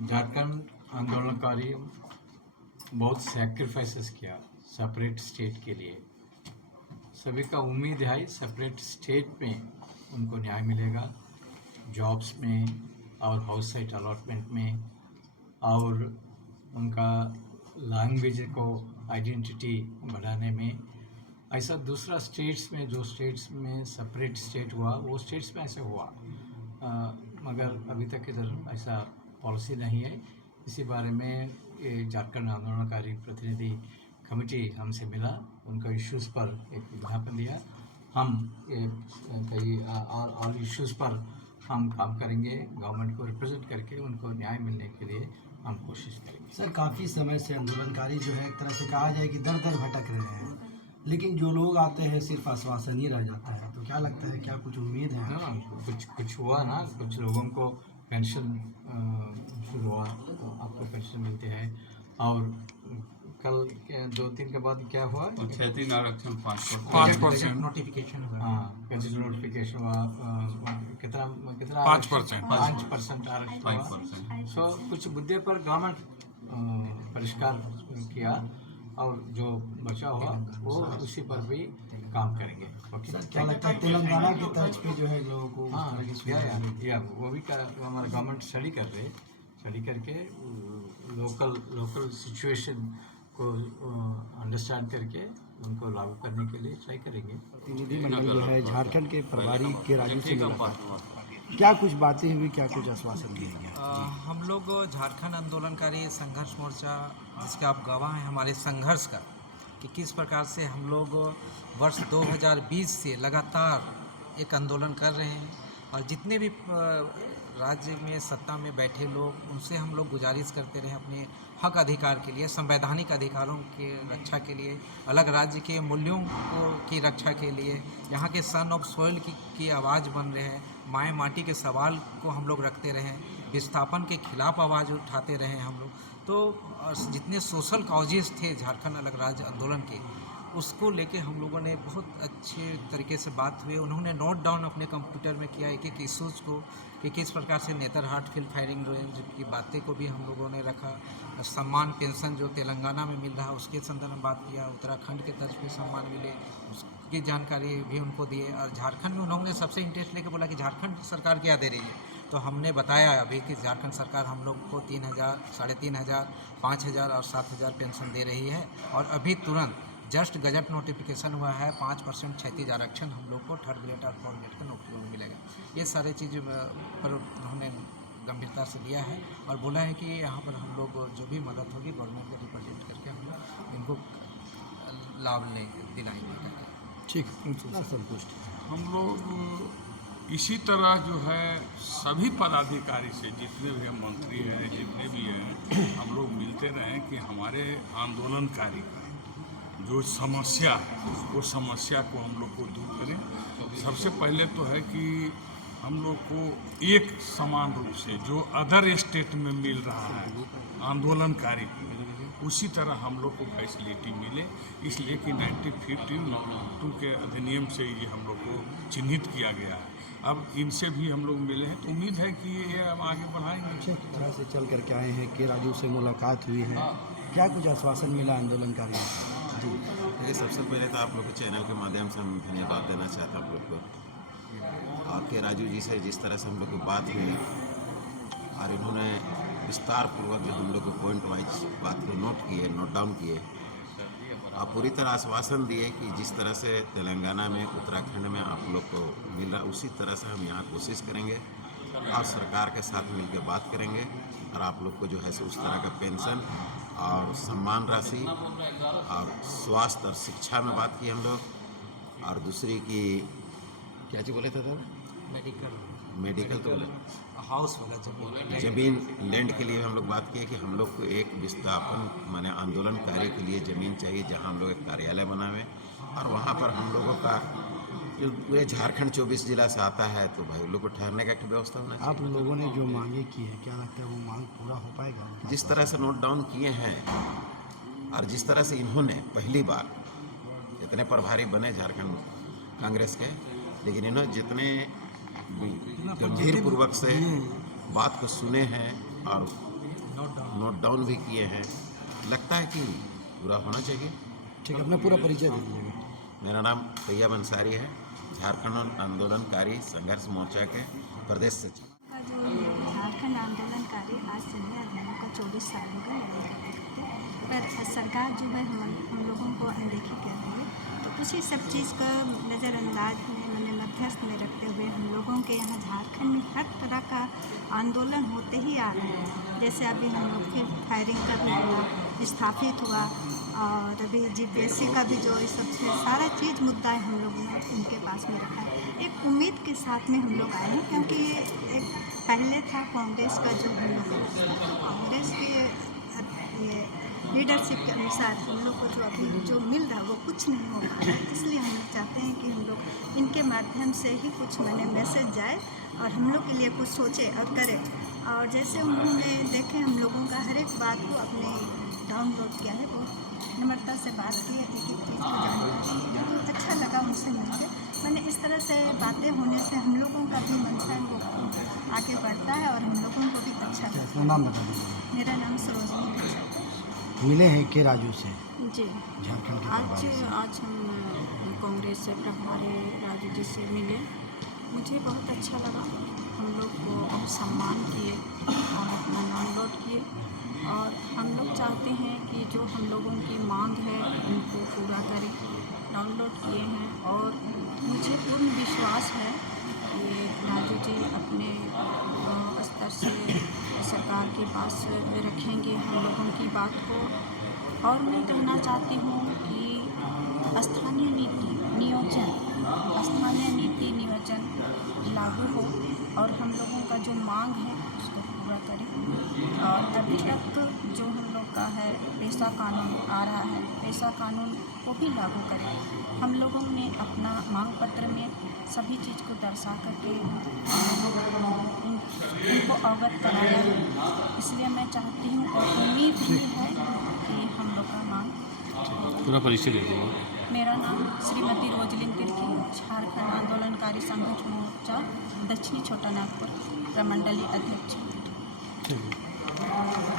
झारखंड आंदोलनकारी बहुत सैक्रिफाइसेस किया सेपरेट स्टेट के लिए। सभी का उम्मीद है सेपरेट स्टेट में उनको न्याय मिलेगा, जॉब्स में और हाउस साइट अलॉटमेंट में, और उनका लैंग्वेज को आइडेंटिटी बढ़ाने में। ऐसा दूसरा स्टेट्स में, जो स्टेट्स में सेपरेट स्टेट हुआ वो स्टेट्स में ऐसे हुआ, मगर अभी तक इधर ऐसा पॉलिसी नहीं है। इसी बारे में ये झारखंड आंदोलनकारी प्रतिनिधि कमेटी हमसे मिला, उनका इश्यूज़ पर एक विज्ञापन दिया। हम कई ऑल इश्यूज़ पर हम काम करेंगे, गवर्नमेंट को रिप्रेजेंट करके उनको न्याय मिलने के लिए हम कोशिश करेंगे। सर, काफ़ी समय से आंदोलनकारी जो है एक तरह से कहा जाए कि दर दर भटक रहे हैं, लेकिन जो लोग आते हैं सिर्फ आश्वासन ही रह जाता है। तो क्या लगता है, क्या कुछ उम्मीद है? हाँ, कुछ हुआ ना, कुछ लोगों को पेंशन शुरू हुआ, तो आपको पेंशन मिलते हैं। और कल 2-3 के बाद क्या हुआ, 6-3 आरक्षण 5% नोटिफिकेशन हुआ। हाँ, गजट नोटिफिकेशन हुआ, कितना 5% आरक्षण हुआ। सो कुछ मुद्दे पर गवर्नमेंट परिष्कार किया, और जो बचा हुआ वो उसी पर भी काम करेंगे। सर, क्या लगता है तेलंगाना की तर्ज पे जो है लोगों को? हाँ, या वो भी हमारा गवर्नमेंट स्टडी कर रहे, स्टडी करके लोकल सिचुएशन को अंडरस्टैंड करके उनको लागू करने के लिए ट्राई करेंगे। प्रतिनिधिमंडल जो है झारखंड के प्रभारी के राजू से मुलाकात, क्या कुछ बातें हुई, क्या कुछ आश्वासन दिए गए? हम लोग झारखंड आंदोलनकारी संघर्ष मोर्चा, जिसके आप गवाह हैं हमारे संघर्ष का, कि किस प्रकार से हम लोग वर्ष 2020 से लगातार एक आंदोलन कर रहे हैं। और जितने भी राज्य में सत्ता में बैठे लोग, उनसे हम लोग गुजारिश करते रहे अपने हक अधिकार के लिए, संवैधानिक अधिकारों के रक्षा के लिए, अलग राज्य के मूल्यों की रक्षा के लिए, यहाँ के सन ऑफ सॉइल की आवाज़ बन रहे हैं, माए माटी के सवाल को हम लोग रखते रहे, विस्थापन के खिलाफ आवाज़ उठाते रहे हम लोग। तो जितने सोशल कॉजेज़ थे झारखंड अलग राज्य आंदोलन के, उसको लेके हम लोगों ने बहुत अच्छे तरीके से बात हुई। उन्होंने नोट डाउन अपने कंप्यूटर में किया एक एक इशूज़ को, कि किस प्रकार से नेतरहाट फील्ड फायरिंग रेंज की बातें को भी हम लोगों ने रखा। सम्मान पेंशन जो तेलंगाना में मिल रहा उसके संदर्भ में बात किया, उत्तराखंड के तर्ज पे सम्मान मिले उसकी जानकारी भी उनको दिए। और झारखंड में उन्होंने सबसे इंटरेस्ट लेके बोला कि झारखंड सरकार क्या दे रही है। तो हमने बताया अभी कि झारखंड सरकार हम लोग को 3,000, 3,500, 5,000 और 7,000 पेंशन दे रही है। और अभी तुरंत जस्ट गजट नोटिफिकेशन हुआ है, 5% क्षैतिज आरक्षण हम लोग को 3rd ग्रेड और 4th ग्रेड का नौकरियों में मिलेगा। ये सारे चीज़ पर उन्होंने गंभीरता से लिया है और बोला है कि यहाँ पर हम लोग जो भी मदद होगी गवर्नमेंट को रिप्रेजेंट करके हम लोग इनको लाभ दिलाएंगे। ठीक, संतुष्ट हम लोग इसी तरह जो है सभी पदाधिकारी से, जितने भी मंत्री हैं, जितने भी हैं, हम लोग मिलते रहें कि हमारे आंदोलनकारी का जो समस्या है वो समस्या को हम लोग को दूर करें। सबसे पहले तो है कि हम लोग को एक समान रूप से जो अदर स्टेट में मिल रहा है आंदोलनकारी को, उसी तरह हम लोग को फैसिलिटी मिले। इसलिए कि 1952 के अधिनियम से ये हम लोग को चिन्हित किया गया है। अब इनसे भी हम लोग मिले हैं, तो उम्मीद है कि ये हम आगे बढ़ाएंगे। अच्छे तरह से चल करके आए हैं कि राजू से मुलाकात हुई है, क्या कुछ आश्वासन मिला आंदोलनकारियों को? जी, देखिए, सबसे पहले तो आप लोग के चैनल के माध्यम से हम धन्यवाद देना चाहते हैं आप लोग को। आपके राजू जी से जिस तरह से हम लोग की बात हुई और इन्होंने विस्तार पूर्वक जो हम लोग को पॉइंट वाइज बात को नोट डाउन किए, आप पूरी तरह आश्वासन दिए कि जिस तरह से तेलंगाना में, उत्तराखंड में आप लोग को मिल रहा, उसी तरह से हम यहाँ कोशिश करेंगे और सरकार के साथ मिलकर बात करेंगे। और आप लोग को जो है उस तरह का पेंशन और सम्मान राशि और स्वास्थ्य और शिक्षा में बात की हम लोग। और दूसरी की क्या चीज़ बोले थे सर? मेडिकल तो बोले, हाउस वाला जमीन लैंड के लिए हम लोग बात किए कि हम लोग को एक विस्थापन माने आंदोलनकारी के लिए ज़मीन चाहिए, जहां हम लोग एक कार्यालय बनावें और वहां पर हम लोगों का जो पूरे झारखंड 24 जिला से आता है, तो भाई लोग को ठहरने का एक व्यवस्था होना चाहिए। आप लोगों ने जो मांगे की है, क्या लगता है वो मांग पूरा हो पाएगा? जिस तरह से नोट डाउन किए हैं और जिस तरह से इन्होंने पहली बार इतने प्रभारी बने झारखंड कांग्रेस के, लेकिन इन्होंने जितने गंभीर पूर्वक से बात को सुने हैं और नोट डाउन भी किए हैं, लगता है कि पूरा होना चाहिए। ठीक है, अपना पूरा परिचय दे दीजिएगा। मेरा नाम तैयब अंसारी है, झारखंड आंदोलनकारी संघर्ष मोर्चा के प्रदेश सचिव। का जो झारखंड आंदोलनकारी आज से नहीं, हम लोग का 24 साल हो गए लड़ाई करते, पर सरकार जो है हम लोगों को अनदेखी कर रही है। तो उसी सब चीज़ का नज़रअंदाज में मैंने मध्यस्थ में रखते हुए हम लोगों के यहाँ झारखंड में हर तरह का आंदोलन होते ही आ रहे हैं। जैसे अभी हम लोग फिर फायरिंग का भी हुआ, विस्थापित हुआ, और अभी GPSC का भी जो ये सब सारा चीज़ मुद्दा है हम लोगों ने उनके पास में रखा है। एक उम्मीद के साथ में हम लोग आए हैं, क्योंकि ये एक पहले था कांग्रेस का जो हम लोग कांग्रेस के ये लीडरशिप के अनुसार हम लोग को जो अभी जो मिल रहा है वो कुछ नहीं हो पा रहा है। इसलिए हम लोग चाहते हैं कि हम लोग इनके माध्यम से ही कुछ मैसेज जाए और हम लोग के लिए कुछ सोचे और करें। और जैसे उन्होंने देखे हम लोगों का हर एक बात को अपने डाउनलोड किया है, वो नम्रता से बात की, एक एक चीज़ को जानकारी तो अच्छा लगा उनसे मिलकर। मैंने इस तरह से बातें होने से हम लोगों का भी मनसा है वो आगे बढ़ता है और हम लोगों को भी अच्छा लगता अपना नाम बता दीजिए। है। मेरा नाम सरोजनी दीक्षित है। मिले हैं के राजू से जी, झारखंड के प्रभारी से। आज हम कांग्रेस से प्रभारी राजू जी से मिले। मुझे बहुत अच्छा लगा, हम लोग को बहुत सम्मान किए और अपना डाउनलोड किए। और हम लोग चाहते हैं कि जो हम लोगों की मांग है उनको पूरा करें। डाउनलोड किए हैं और मुझे पूर्ण विश्वास है कि राजू जी अपने स्तर से सरकार के पास रखेंगे हम लोगों की बात को। और मैं कहना चाहती हूँ कि स्थानीय नीति नियोजन लागू हो और हम लोगों का जो मांग है उसको पूरा करें। और अभी तक जो हम लोग का है पेशा कानून आ रहा है, पेशा कानून को भी लागू करें। हम लोगों ने अपना मांग पत्र में सभी चीज़ को दर्शा करके उनको अवगत कराया है। इसलिए मैं चाहती हूँ और उम्मीद भी है कि हम लोग का मांग पूरा परिचय दे दीजिए। मेरा नाम श्रीमती रोजलिन तिर्की, झारखंड आंदोलनकारी संघर्ष मोर्चा दक्षिणी छोटा नागपुर प्रमंडलीय अध्यक्ष। ठीक है।